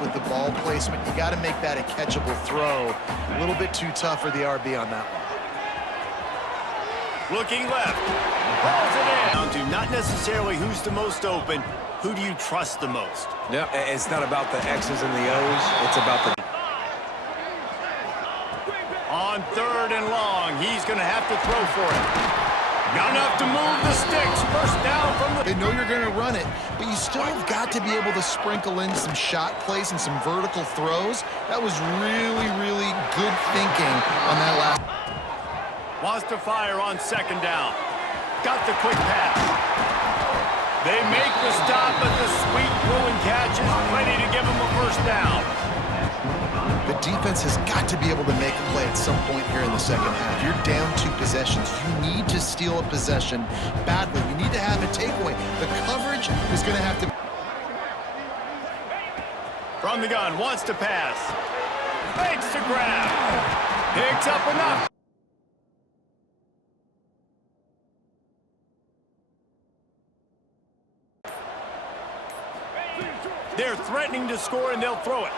with the ball placement. You got to make that a catchable throw. A little bit too tough for the RB on that one. Looking left. Pulls it in. Down to not necessarily who's the most open. Who do you trust the most? Yeah, it's not about the X's and the O's. It's about the... On 3rd and long, he's going to have to throw for it. Got enough to move the sticks. First down from the... They know you're going to run it, but you still have got to be able to sprinkle in some shot plays and some vertical throws. That was really, really good thinking on that last... Wants to fire on 2nd down. Got the quick pass. They make the stop, but the sweet throwing catch is plenty to give them a first down. The defense has got to be able to make a play at some point here in the second half. You're down 2 possessions. You need to steal a possession badly. You need to have a takeaway. The coverage is going to have to... From the gun, wants to pass. Fakes to grab. Picks up enough. They're threatening to score, and they'll throw it.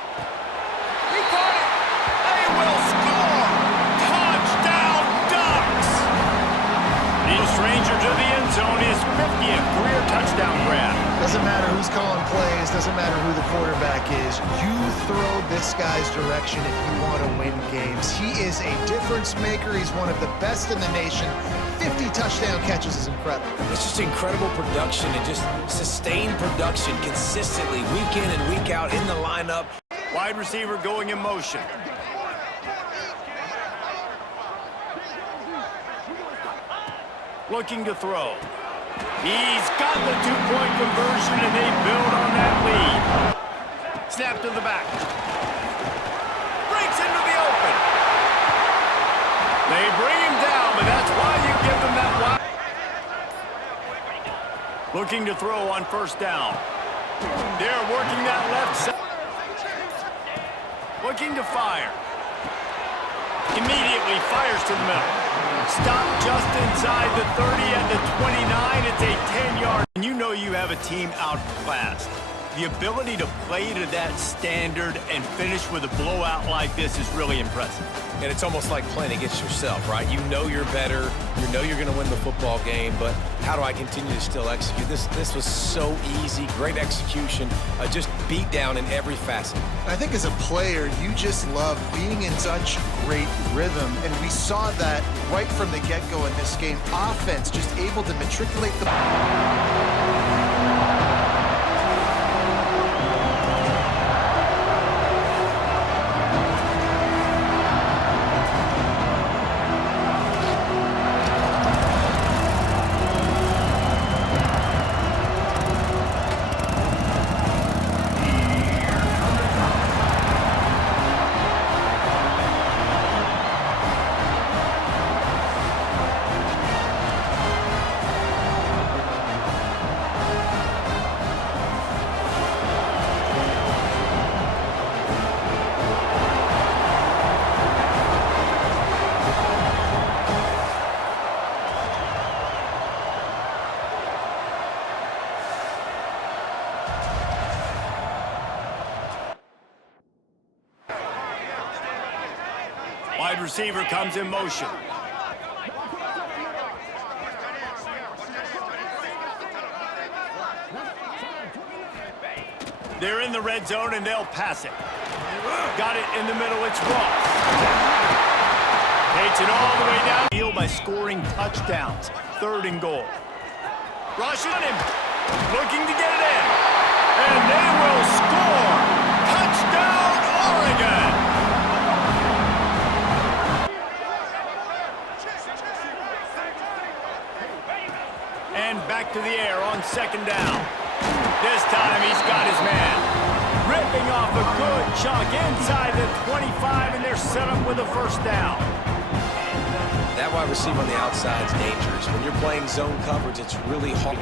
He caught it. They will score. Touchdown, Ducks. The stranger to the end zone is 50th career touchdown grab. Doesn't matter who's calling plays. Doesn't matter who the quarterback is. You throw this guy's direction if you want to win games. He is a difference maker. He's one of the best in the nation. 50 touchdown catches is incredible. It's just incredible production and just sustained production consistently week in and week out in the lineup. Wide receiver going in motion. Looking to throw. He's got the 2-point conversion, and they build on that lead. Snap to the back. Breaks into the open. They bring him down, but that's why you give them that wide. Looking to throw on 1st down. They're working that left side. Looking to fire. Immediately fires to the middle. Stop just inside the 30 and the 29. It's a 10-yard. And you know you have a team outclassed. The ability to play to that standard and finish with a blowout like this is really impressive. And it's almost like playing against yourself, right? You know you're better. You know you're going to win the football game, but how do I continue to still execute? This was so easy. Great execution. Just beat down in every facet. I think as a player, you just love being in such great rhythm, and we saw that right from the get-go in this game. Offense just able to matriculate the... Wide receiver comes in motion. They're in the red zone, and they'll pass it. Got it in the middle. It's Ross. Takes it all the way down the field by scoring touchdowns. 3rd and goal. Rush on him. Looking to get it in. And they will score. Touchdown, Oregon. And back to the air on 2nd down. This time he's got his man. Ripping off a good chunk inside the 25, and they're set up with a 1st down. That wide receiver on the outside is dangerous. When you're playing zone coverage, it's really hard.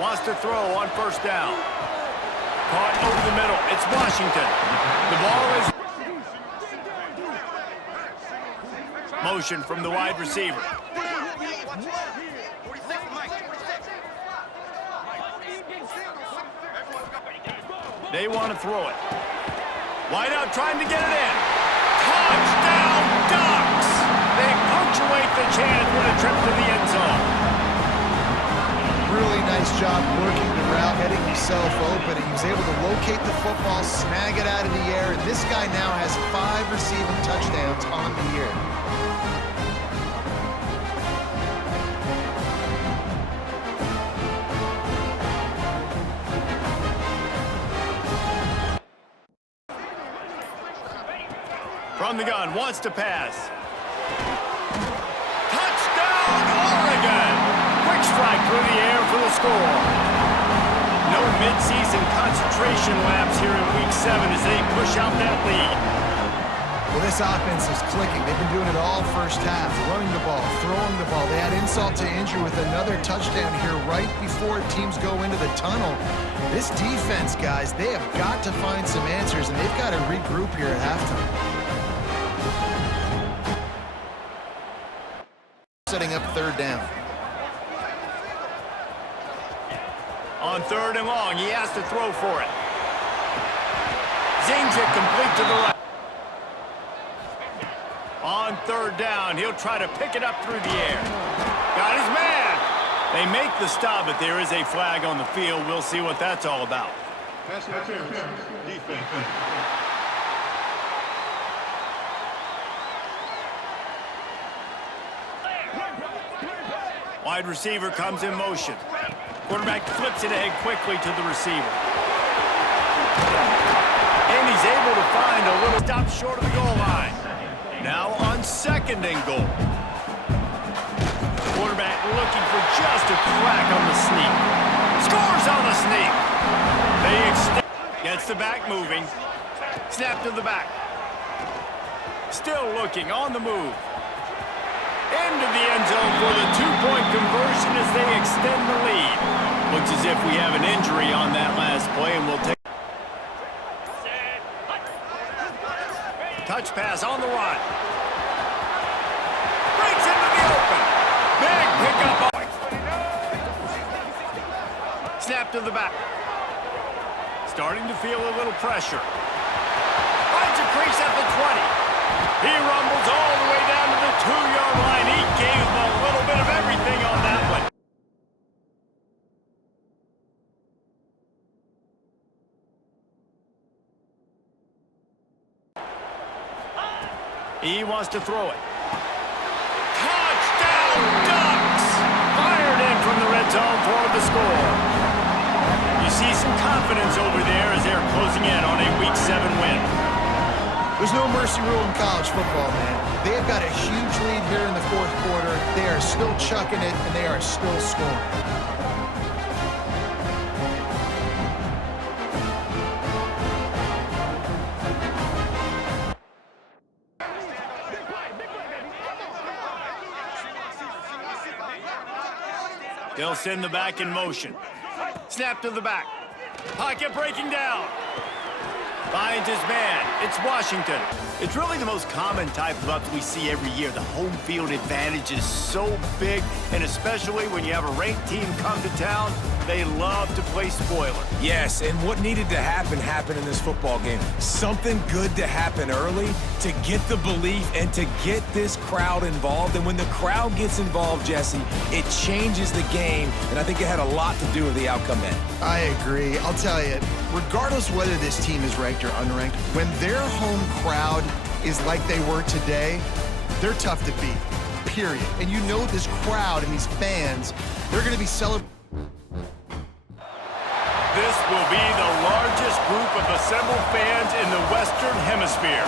Wants to throw on 1st down. Caught over the middle. It's Washington. The ball is... Motion from the wide receiver. They want to throw it. Wide out trying to get it in. Touchdown Ducks! They punctuate the chance with a trip to the end zone. Really nice job working the route, getting himself open. He was able to locate the football, snag it out of the air, and this guy now has 5 receiving touchdowns on the year. From the gun, wants to pass. Touchdown, Oregon! Quick strike through the air for the score. No midseason concentration laps here in Week 7 as they push out that lead. Well, this offense is clicking. They've been doing it all first half, running the ball, throwing the ball. They had insult to injury with another touchdown here right before teams go into the tunnel. This defense, guys, they have got to find some answers, and they've got to regroup here at halftime. Setting up third down. On 3rd and long, he has to throw for it. Zings it complete to the right. On 3rd down, he'll try to pick it up through the air. Got his man. They make the stop, but there is a flag on the field. We'll see what that's all about. Pass interference. Defense. Wide receiver comes in motion. Quarterback flips it ahead quickly to the receiver. And he's able to find a little stop short of the goal line. Now on 2nd and goal. Quarterback looking for just a crack on the sneak. Scores on the sneak. They extend. Gets the back moving. Snap to the back. Still looking on the move. Into the end zone for the 2-point conversion as they extend the lead. Looks as if we have an injury on that last play, and we'll take. Touch pass on the run. Breaks into the open. Big pickup. Snap to the back. Starting to feel a little pressure. Finds a crease at the 20. He rumbles all the way down to the 2-yard line. He gave him a little bit of everything on that one. He wants to throw it. Touchdown, Ducks! Fired in from the red zone for the score. You see some confidence over there as they're closing in on a Week 7 win. There's no mercy rule in college football, man. They have got a huge lead here in the 4th quarter. They are still chucking it, and they are still scoring. They'll send the back in motion. Snap to the back. Pocket breaking down. Finds his man. It's Washington. It's really the most common type of ups we see every year. The home field advantage is so big, and especially when you have a ranked team come to town, they love to play spoiler. Yes, and what needed to happen happened in this football game. Something good to happen early to get the belief and to get this crowd involved. And when the crowd gets involved, Jesse, it changes the game, and I think it had a lot to do with the outcome then. I agree. I'll tell you, regardless whether this team is ranked or unranked, when their home crowd is like they were today, they're tough to beat, period. And you know this crowd and these fans, they're going to be celebrating. This will be the largest group of assembled fans in the Western Hemisphere.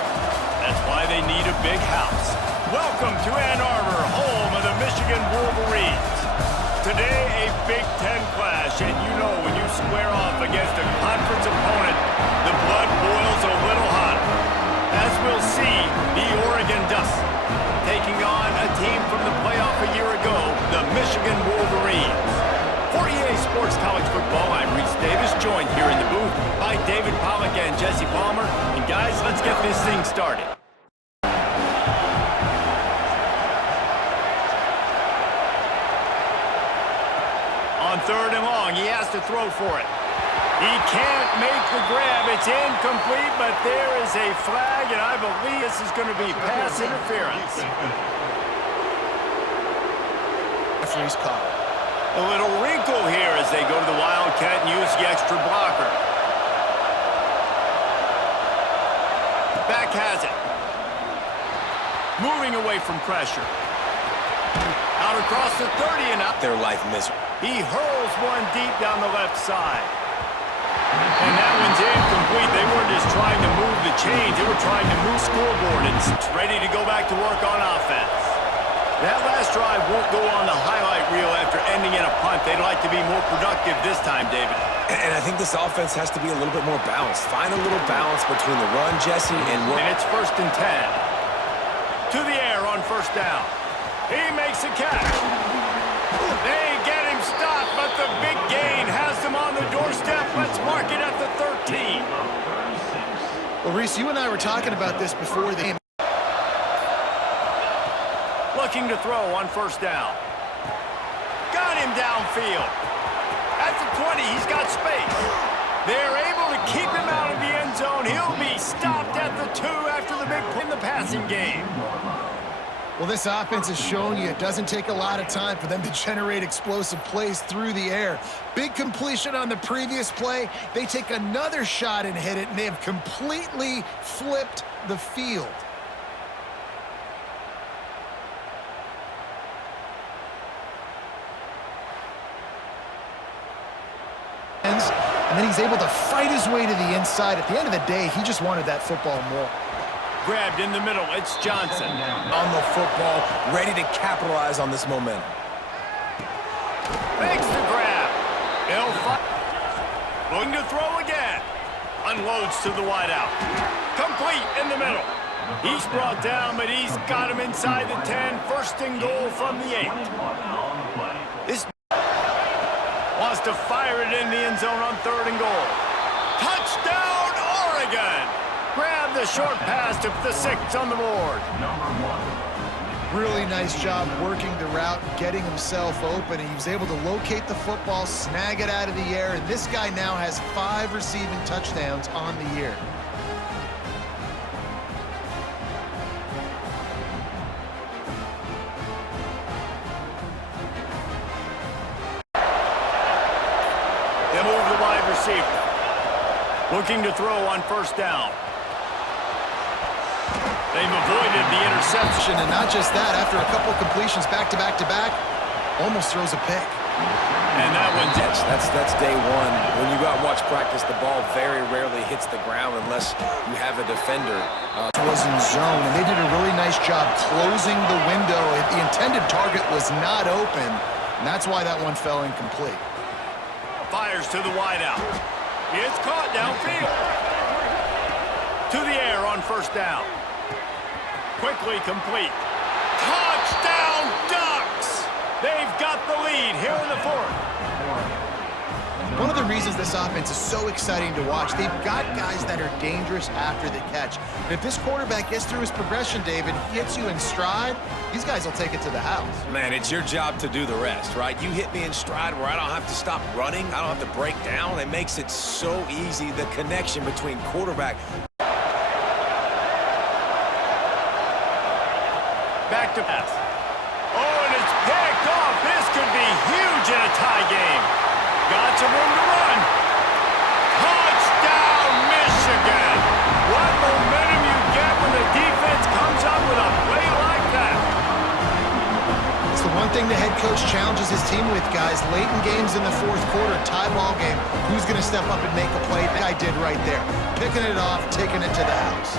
That's why they need a big house. Welcome to Ann Arbor, home of the Michigan Wolverines. Today, a Big Ten clash, and you know when you square off against a conference opponent, the blood boils a little hot. As we'll see, the Oregon Ducks taking on a team from the playoff a year ago, the Michigan Wolverines. For EA Sports College Football, I'm Reese Davis, joined here in the booth by David Pollack and Jesse Palmer. And guys, let's get this thing started. On 3rd and long, he has to throw for it. He can't make the grab. It's incomplete, but there is a flag, and I believe this is going to be pass interference. Referee's call. A little wrinkle here as they go to the Wildcat and use the extra blocker. Back has it. Moving away from pressure. Out across the 30 and out. Their life misery. He hurls one deep down the left side. And that one's incomplete. They weren't just trying to move the chains. They were trying to move scoreboard. It's ready to go back to work on offense. That last drive won't go on the highlight reel after ending in a punt. They'd like to be more productive this time, David. And I think this offense has to be a little bit more balanced. Find a little balance between the run, Jesse, and work. And it's 1st and 10. To the air on 1st down. He makes a catch. They get him stopped, but the big gain has them on the doorstep. Let's mark it at the 13. Well, Reese, you and I were talking about this before the game. Looking to throw on 1st down. Got him downfield. At the 20, he's got space. They're able to keep him out of the end zone. He'll be stopped at the 2 after the big play in the passing game. Well, this offense has shown you it doesn't take a lot of time for them to generate explosive plays through the air. Big completion on the previous play. They take another shot and hit it, and they have completely flipped the field. And then he's able to fight his way to the inside. At the end of the day, he just wanted that football more. Grabbed in the middle. It's Johnson. On the football, ready to capitalize on this momentum. Makes the grab. He'll fight. Going to throw again. Unloads to the wideout. Complete in the middle. He's brought down, but he's got him inside the 10. 1st and goal from the 8. This wants to fire it in the end zone on 3rd and goal. Touchdown, Oregon! Grab the short pass to the 6 on the board. Really nice job working the route, getting himself open. He was able to locate the football, snag it out of the air, and this guy now has 5 receiving touchdowns on the year. They move the wide receiver. Looking to throw on 1st down. They've avoided the interception. And not just that, after a couple completions back-to-back-to-back, almost throws a pick. And that one's it. That's day one. When you go out and watch practice, the ball very rarely hits the ground unless you have a defender. Was in zone, and they did a really nice job closing the window. The intended target was not open, and that's why that one fell incomplete. Fires to the wideout. It's caught downfield. To the air on 1st down. Quickly complete. Touchdown, Ducks! They've got the lead here in the 4th. One of the reasons this offense is so exciting to watch, they've got guys that are dangerous after the catch. And if this quarterback gets through his progression, David, he hits you in stride, these guys will take it to the house. Man, it's your job to do the rest, right? You hit me in stride where I don't have to stop running. I don't have to break down. It makes it so easy, the connection between quarterback. Back to pass. Oh, and it's picked off. This could be huge in a tie game. Got some room to run. Touchdown, Michigan. What momentum you get when the defense comes up with a play like that. It's the one thing the head coach challenges his team with, guys. Late in games in the 4th quarter, tie ball game, who's going to step up and make a play? That guy did right there. Picking it off, taking it to the house.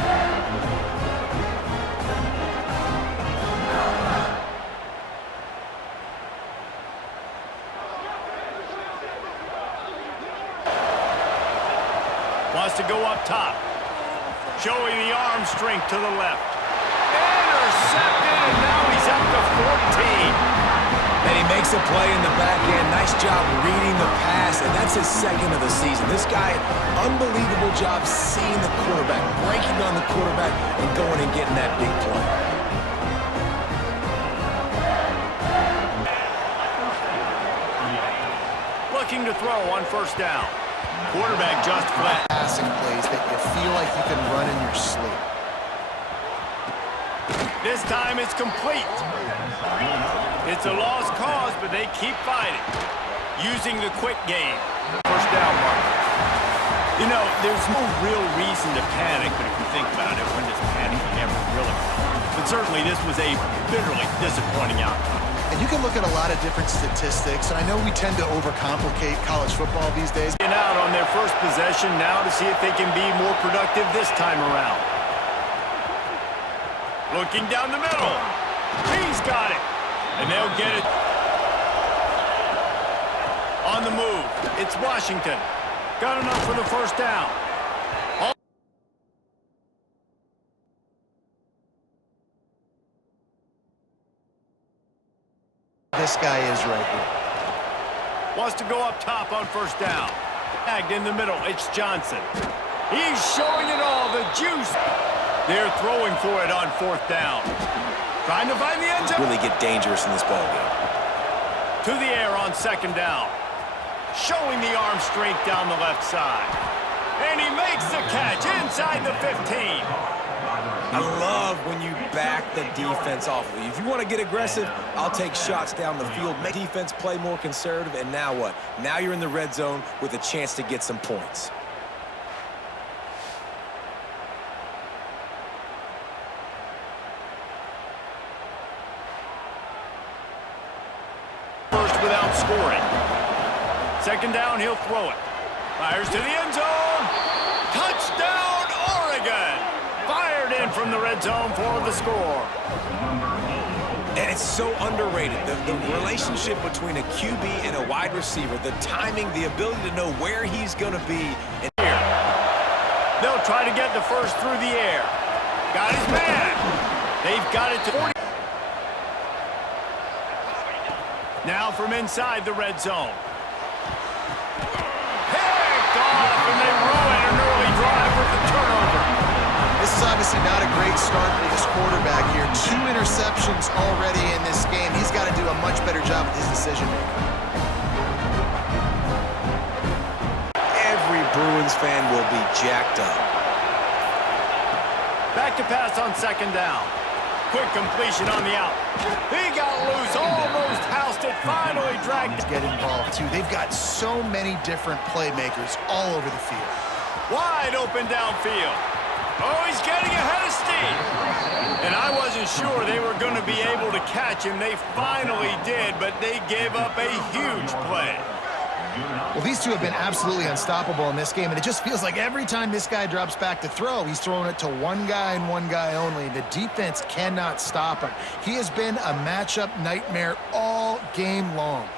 Wants to go up top. Showing the arm strength to the left. Intercepted, and now he's up to 14. And he makes a play in the back end. Nice job reading the pass, and that's his 2nd of the season. This guy, unbelievable job seeing the quarterback, breaking on the quarterback, and going and getting that big play. Looking to throw on 1st down. Quarterback just flat. Passing plays that you feel like you can run in your sleep. This time it's complete. It's a lost cause, but they keep fighting. Using the quick game. First down marker. You know, there's no real reason to panic, but if you think about it, when does panic ever really come? But certainly this was a bitterly disappointing outcome. And you can look at a lot of different statistics, and I know we tend to overcomplicate college football these days. And out on their first possession now to see if they can be more productive this time around. Looking down the middle. He's got it. And they'll get it. On the move. It's Washington. Got enough for the first down. This guy is right here. Wants to go up top on first down. Tagged in the middle. It's Johnson. He's showing it all. The juice. They're throwing for it on fourth down. Trying to find the end zone. Really get dangerous in this ballgame. To the air on second down. Showing the arm strength down the left side. And he makes the catch inside the 15. I love when you back the defense off of you. If you want to get aggressive, I'll take shots down the field, make defense play more conservative, and now what? Now you're in the red zone with a chance to get some points. First without scoring. Second down, he'll throw it. Fires to the end zone. Touchdown, Oregon! Fired in from the red zone for the score. And it's so underrated. The relationship between a QB and a wide receiver, the timing, the ability to know where he's going to be. And here. They'll try to get the first through the air. Got his man. They've got it to 40. Now from inside the red zone. Picked off, and they ruin an early drive with the turnover. This is obviously not a great start for this quarterback here. 2 interceptions already in this game. He's got to do a much better job with his decision-making. every Bruins fan will be jacked up. Back to pass on second down. Quick completion on the out. He got loose, almost housed it, finally dragged it. Get involved, too. They've got so many different playmakers all over the field. Wide open downfield. Oh, he's getting ahead of steam. And I wasn't sure they were going to be able to catch him. They finally did, but they gave up a huge play. Well, these two have been absolutely unstoppable in this game, and it just feels like every time this guy drops back to throw, he's throwing it to one guy and one guy only. The defense cannot stop him. He has been a matchup nightmare all game long.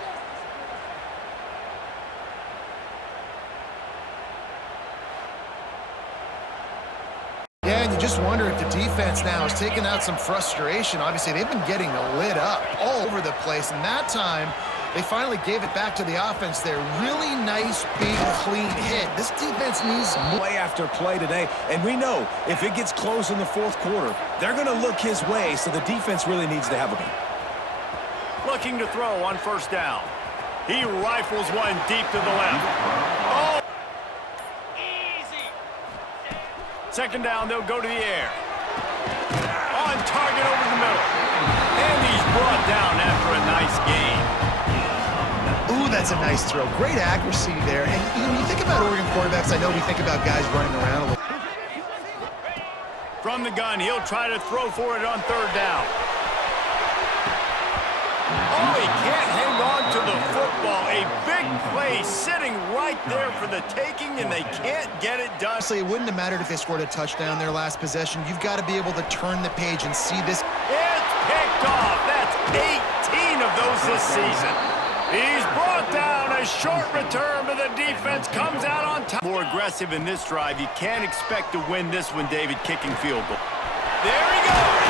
Yeah, and you just wonder if the defense now is taking out some frustration. Obviously, they've been getting lit up all over the place, and that time, they finally gave it back to the offense there. Really nice, big, clean hit. This defense needs more. Play after play today, and we know if it gets close in the fourth quarter, they're going to look his way, so the defense really needs to have a beat. Looking to throw on first down. He rifles one deep to the left. Oh! Easy. Second down, they'll go to the air. On target over the middle. And he's brought down after a nice gain. Ooh, that's a nice throw. Great accuracy there. And when you think about Oregon quarterbacks, I know we think about guys running around a little. From the gun, he'll try to throw for it on third down. Oh, he can't hang on to the football. A big play sitting right there for the taking, and they can't get it done. Honestly, it wouldn't have mattered if they scored a touchdown their last possession. You've got to be able to turn the page and see this. It's picked off. That's 18 of those this season. He's brought down. A short return, but the defense comes out on top. More aggressive in this drive. You can't expect to win this one, David, kicking field goal. There he goes.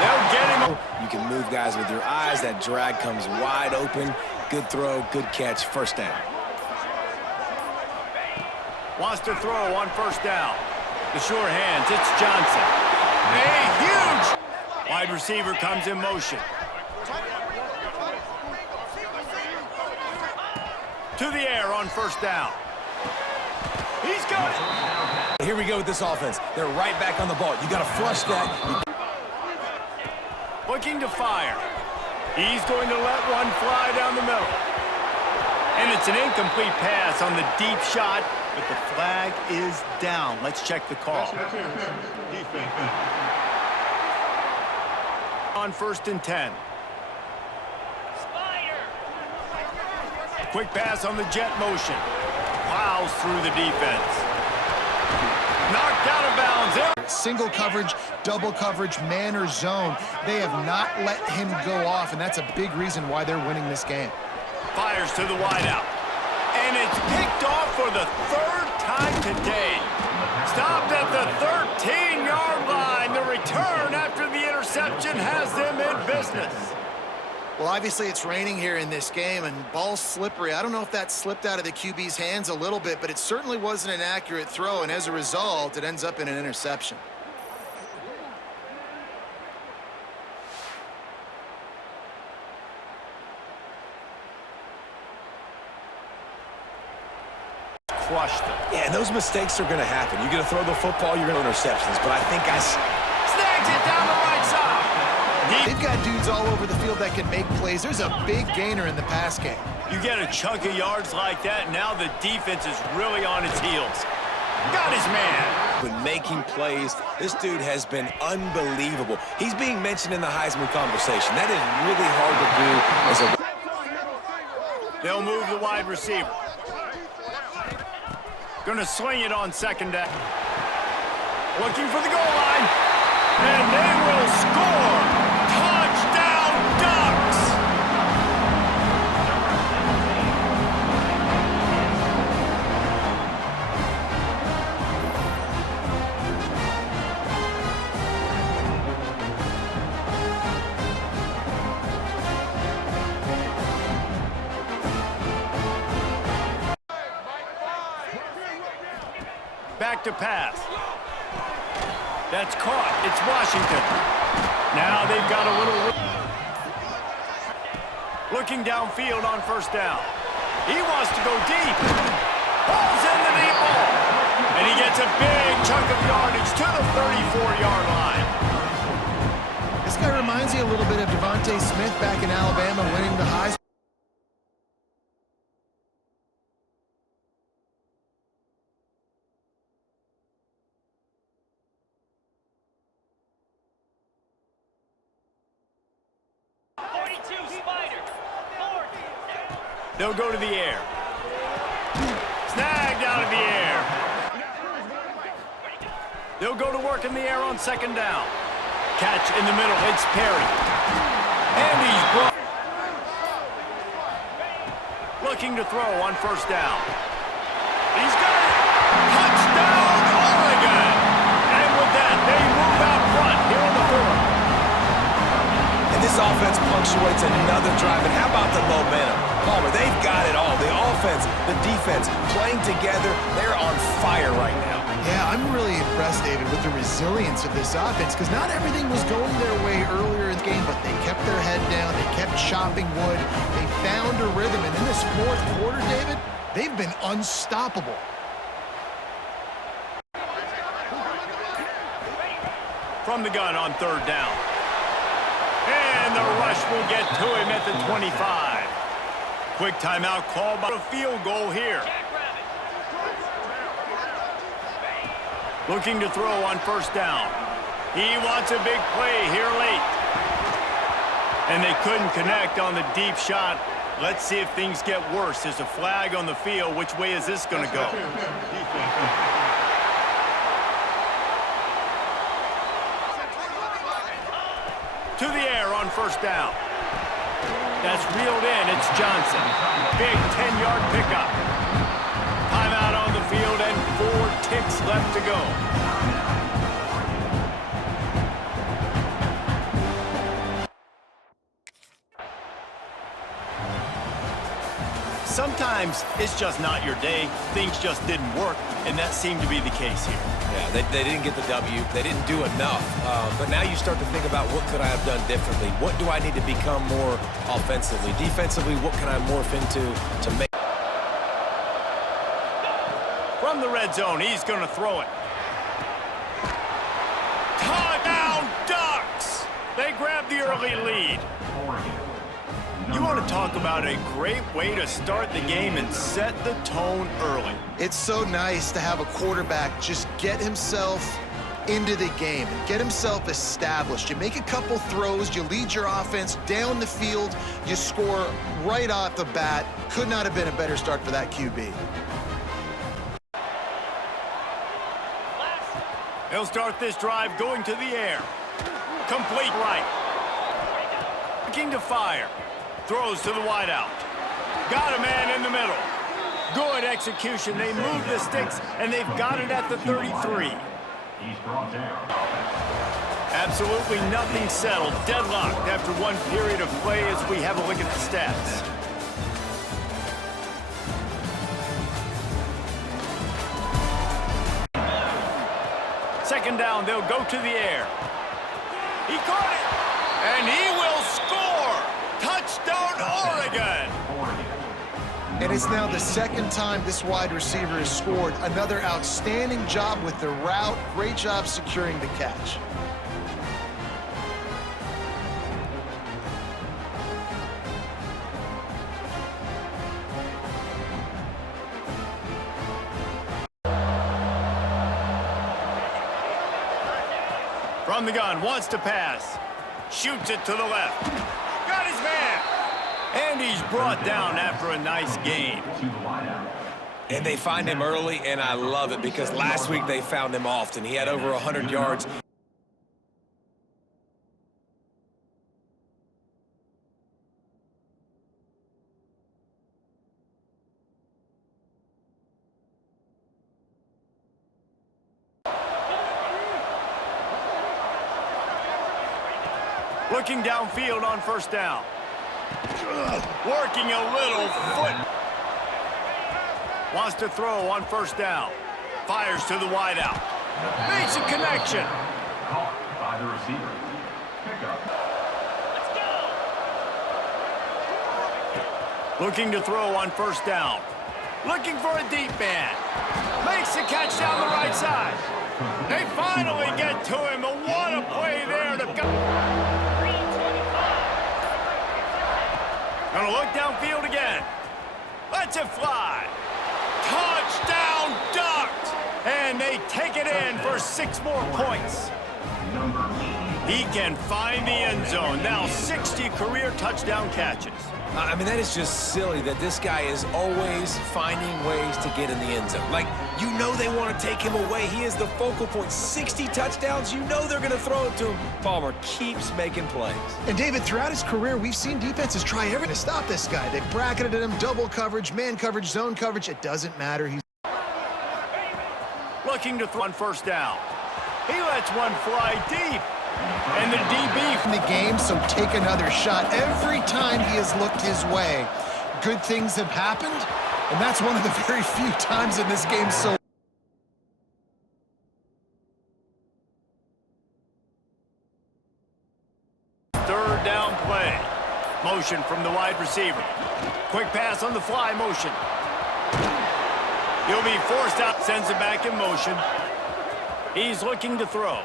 They'll get him. You can move guys with your eyes. That drag comes wide open. Good throw, good catch, first down. Wants to throw on first down. The sure hands, it's Johnson. A huge wide receiver comes in motion. To the air on first down. got it. Here we go with this offense. They're right back on the ball. You got to flush that. Looking to fire. He's going to let one fly down the middle. And it's an incomplete pass on the deep shot, but the flag is down. Let's check the call. Defense. On 1st and 10. Quick pass on the jet motion. Plows through the defense. Knocked out of bounds there. Single coverage, double coverage, man or zone. They have not let him go off, and that's a big reason why they're winning this game. Fires to the wideout. And it's picked off for the 3rd time today. Stopped at the 13-yard line. The return after the interception has them in business. Well, obviously it's raining here in this game, and ball's slippery. I don't know if that slipped out of the QB's hands a little bit, but it certainly wasn't an accurate throw, and as a result, it ends up in an interception. Crushed them. Yeah, and those mistakes are going to happen. You're going to throw the football, you're going to interceptions, but I think Snags it down the right side. They've got dudes all over the field that can make plays. There's a big gainer in the pass game. You get a chunk of yards like that, now the defense is really on its heels. Got his man. when making plays, this dude has been unbelievable. He's being mentioned in the Heisman conversation. That is really hard to do as a... They'll move the wide receiver. Gonna swing it on 2nd down. Looking for the goal line. And they will score. Touchdown, Ducks! Back to pass. That's caught. It's Washington. Now they've got a little... Looking downfield on 1st down. He wants to go deep. Pulls in the deep ball. And he gets a big chunk of yardage to the 34-yard line. This guy reminds you a little bit of Devontae Smith back in Alabama winning the Heisman. They'll go to the air. Snagged out of the air. They'll go to work in the air on 2nd down. Catch in the middle. It's Perry. And he's brought. Looking to throw on 1st down. He's got it. Touchdown, Oregon. And with that, they move out front here on the 4th. And this offense punctuates another drive. And how about the momentum? Palmer, they've got it all. The offense, the defense, playing together. They're on fire right now. Yeah, I'm really impressed, David, with the resilience of this offense, because not everything was going their way earlier in the game, but they kept their head down. They kept chopping wood. They found a rhythm. And in this 4th quarter, David, they've been unstoppable. From the gun on 3rd down. And the rush will get to him at the 25. Quick timeout called by a field goal here. Looking to throw on 1st down. He wants a big play here late. And they couldn't connect on the deep shot. Let's see if things get worse. There's a flag on the field. Which way is this going to go? To the air on 1st down. That's reeled in. It's Johnson. Big 10-yard pickup. Timeout on the field and 4 ticks left to go. Sometimes it's just not your day. Things just didn't work, and that seemed to be the case here. Yeah, they didn't get the W. They didn't do enough. But now you start to think about what could I have done differently? What do I need to become more offensively? Defensively, what can I morph into to make? From From the red zone, he's going to throw it. Touchdown Ducks! They grab the early lead. You want to talk about a great way to start the game and set the tone early. It's so nice to have a quarterback just get himself into the game and get himself established. You make a couple throws, you lead your offense down the field, you score right off the bat. Could not have been a better start for that QB. He'll start this drive going to the air. Complete right. Looking to fire. Throws to the wideout. Got a man in the middle. Good execution. They move the sticks, and they've got it at the 33. He's brought down. Absolutely nothing settled. Deadlocked after one period of play as we have a look at the stats. Second down, they'll go to the air. He caught it, and he will score! Touchdown, Oregon! And it's now the second time this wide receiver has scored. Another outstanding job with the route. Great job securing the catch. From the gun, wants to pass. Shoots it to the left. Got his man! And he's brought down after a nice gain. And they find him early, and I love it because last week they found him often. He had over 100 yards. Looking downfield on first down. Working a little foot. Wants to throw on first down. Fires to the wideout. Makes a connection. Caught by the receiver. Pickup. Looking to throw on first down. Looking for a deep man. Makes the catch down the right side. They finally get to him. What a play there to go. Gonna look downfield again. Lets it fly. Touchdown Ducks! And they take it in for 6 more points. He can find the end zone. Now 60 career touchdown catches. I mean, that is just silly that this guy is always finding ways to get in the end zone. Like, you know they want to take him away. He is the focal point. 60 touchdowns, you know they're going to throw it to him. Palmer keeps making plays. And David, throughout his career, we've seen defenses try everything to stop this guy. They've bracketed him, double coverage, man coverage, zone coverage. It doesn't matter. He's looking to throw on first down. He lets one fly deep. And the DB from the game, so take another shot. Every time he has looked his way, good things have happened, and that's one of the very few times in this game so third down play. Motion from the wide receiver. Quick pass on the fly motion. He'll be forced out, sends it back in motion. He's looking to throw.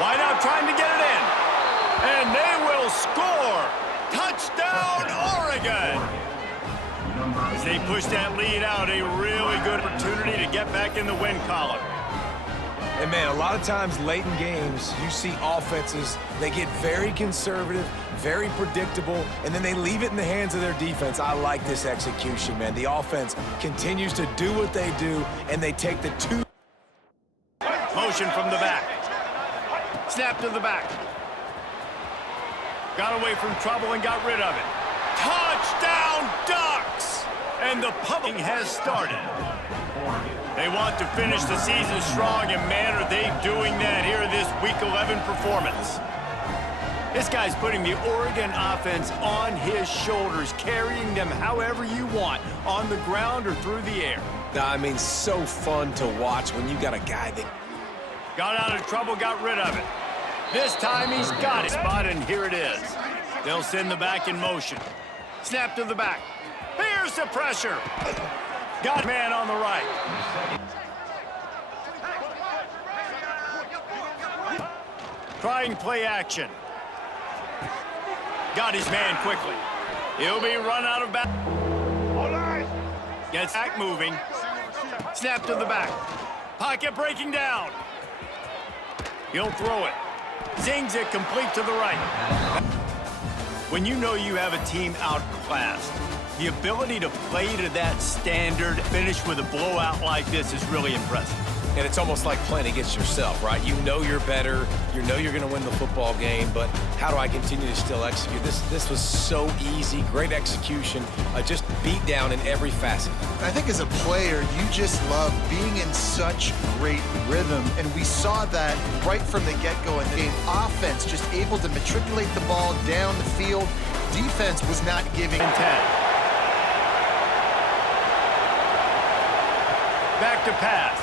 Wide out trying to get it in. And they will score. Touchdown, Oregon. As they push that lead out, a really good opportunity to get back in the win column. And, man, a lot of times late in games, you see offenses, they get very conservative, very predictable, and then they leave it in the hands of their defense. I like this execution, man. The offense continues to do what they do, and they take the 2. Motion from the back. Snap to the back. Got away from trouble and got rid of it. Touchdown, Ducks! And the pumping has started. They want to finish the season strong, and man, are they doing that here in this Week 11 performance. This guy's putting the Oregon offense on his shoulders, carrying them however you want, on the ground or through the air. I mean, so fun to watch when you got a guy that got out of trouble, got rid of it. This time he's got it. Spot, and here it is. They'll send the back in motion. Snap to the back. Here's the pressure. Got man on the right. Trying play action. Got his man quickly. He'll be run out of bounds. Gets back moving. Snap to the back. Pocket breaking down. He'll throw it. Zings it complete to the right. When you know you have a team outclassed, the ability to play to that standard, finish with a blowout like this is really impressive. And it's almost like playing against yourself, right? You know you're better. You know you're going to win the football game, but how do I continue to still execute? This was so easy, great execution, just beat down in every facet. I think as a player, you just love being in such great rhythm, and we saw that right from the get-go in the game. Offense just able to matriculate the ball down the field. Defense was not giving 10. Back to pass.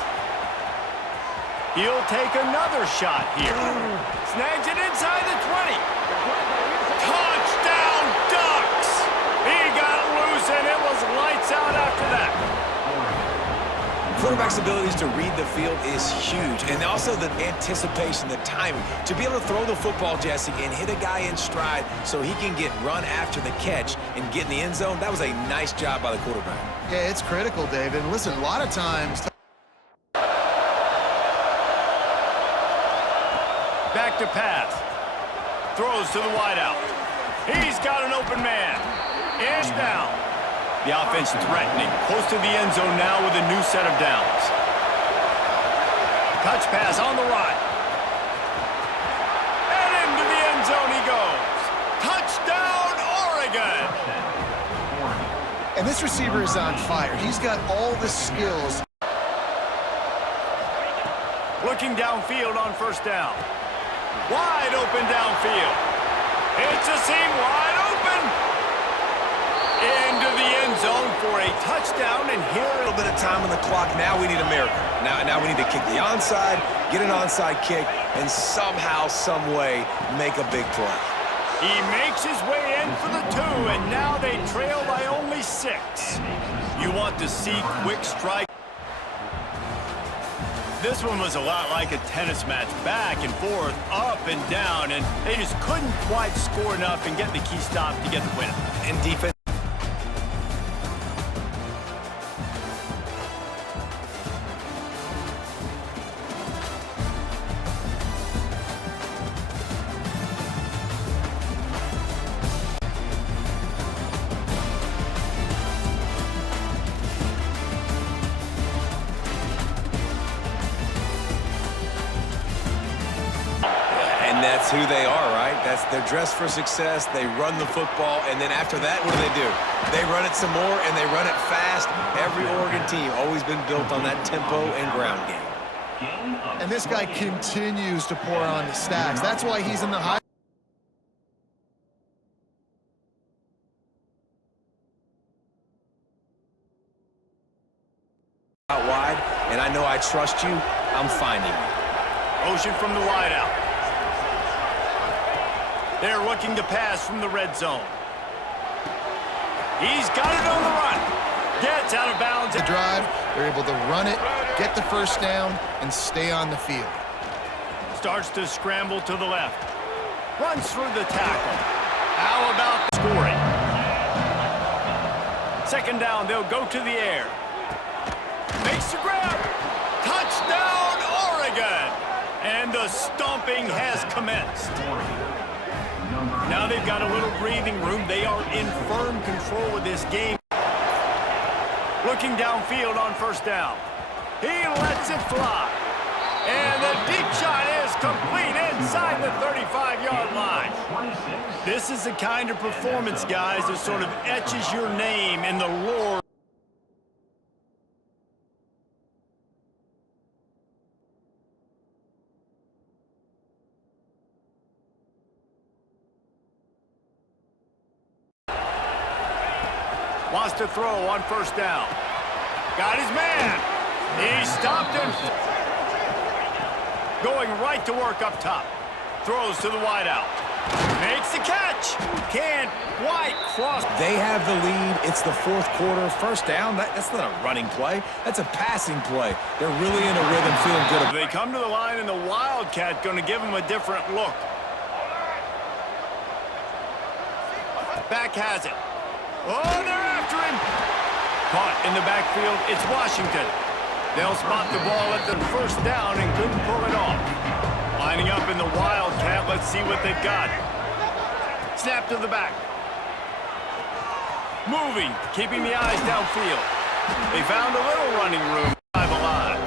He'll take another shot here. Snags it inside the 20. Touchdown, Ducks! He got it loose, and it was lights out after that. Quarterback's abilities to read the field is huge, and also the anticipation, the timing. To be able to throw the football, Jesse, and hit a guy in stride so he can get run after the catch and get in the end zone, that was a nice job by the quarterback. Yeah, it's critical, David. Listen, a lot of times... Back to pass. Throws to the wideout. He's got an open man. Inch down. The offense threatening. Close to the end zone now with a new set of downs. Touch pass on the right. And into the end zone he goes. Touchdown, Oregon! And this receiver is on fire. He's got all the skills. Looking downfield on first down. Wide open downfield. It's a seam wide open. Into the end zone for a touchdown, and here A little bit of time on the clock. Now we need a miracle. Now we need to kick the onside, get an onside kick, and somehow, some way, make a big play. he makes his way in for the 2, and now they trail by only 6. You want to see quick strike. This one was a lot like a tennis match, back and forth, up and down, and they just couldn't quite score enough and get the key stop to get the win. And defense. And that's who they are, right? They're dressed for success. They run the football, and then after that, what do? They run it some more, and they run it fast. Every Oregon team always been built on that tempo and ground game. And this guy continues to pour on the stacks. That's why he's in the high. Out wide, and I know I trust you. I'm finding you. Motion from the wideout. They're looking to pass from the red zone. He's got it on the run. Gets out of bounds. The drive, they're able to run it, get the first down, and stay on the field. Starts to scramble to the left. Runs through the tackle. How about the scoring? Second down, they'll go to the air. Makes the grab. Touchdown, Oregon! And the stomping has commenced. Now they've got a little breathing room. They are in firm control of this game. Looking downfield on first down. He lets it fly. And the deep shot is complete inside the 35-yard line. This is the kind of performance, guys, that sort of etches your name in the lore. Wants to throw on first down. Got his man. He stopped him. Going right to work up top. Throws to the wideout. Makes the catch. Can't quite cross. They have the lead. It's the fourth quarter. First down. That's not a running play. That's a passing play. They're really in a rhythm, feeling good. They come to the line, and the Wildcat going to give them a different look. Back has it. Oh, they're after him. Caught in the backfield. It's Washington. They'll spot the ball at the first down and couldn't pull it off. Lining up in the Wildcat. Let's see what they've got. Snap to the back. Moving, keeping the eyes downfield. They found a little running room. Alive.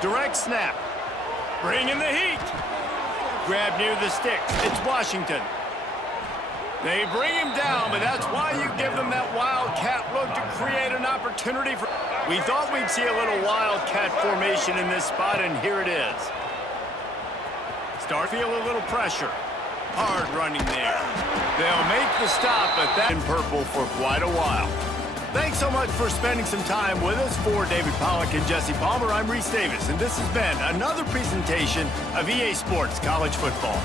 Direct snap. Bringing the heat. Grab near the sticks. It's Washington. They bring him down, but that's why you give them that Wildcat look to create an opportunity for... We thought we'd see a little Wildcat formation in this spot, and here it is. Feel a little pressure. Hard running there. They'll make the stop, but that's in purple for quite a while. Thanks so much for spending some time with us. For David Pollack and Jesse Palmer, I'm Reese Davis, and this has been another presentation of EA Sports College Football.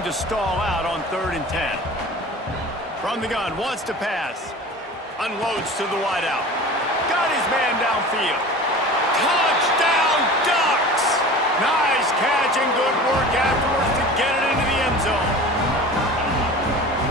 To stall out on 3rd and 10. From the gun, wants to pass. Unloads to the wideout. Got his man downfield. Touchdown, Ducks! Nice catch and good work afterwards to get it into the end zone.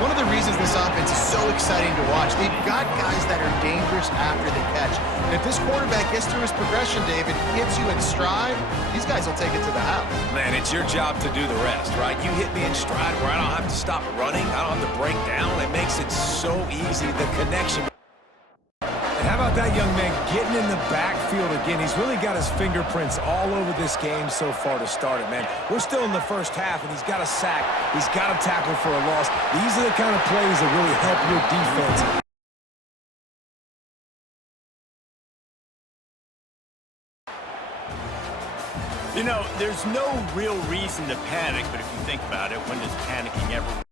One of the reasons this offense is so exciting to watch, they've got guys that are dangerous after the catch. And if this quarterback gets through his progression, David, hits you in stride, these guys will take it to the house. Man, it's your job to do the rest, right? You hit me in stride where I don't have to stop running. I don't have to break down. It makes it so easy, the connection. And how about that young man getting in the backfield again? He's really got his fingerprints all over this game so far to start it, man. We're still in the first half, and he's got a sack. He's got a tackle for a loss. These are the kind of plays that really help your defense. You know, there's no real reason to panic, but if you think about it, when does panicking ever...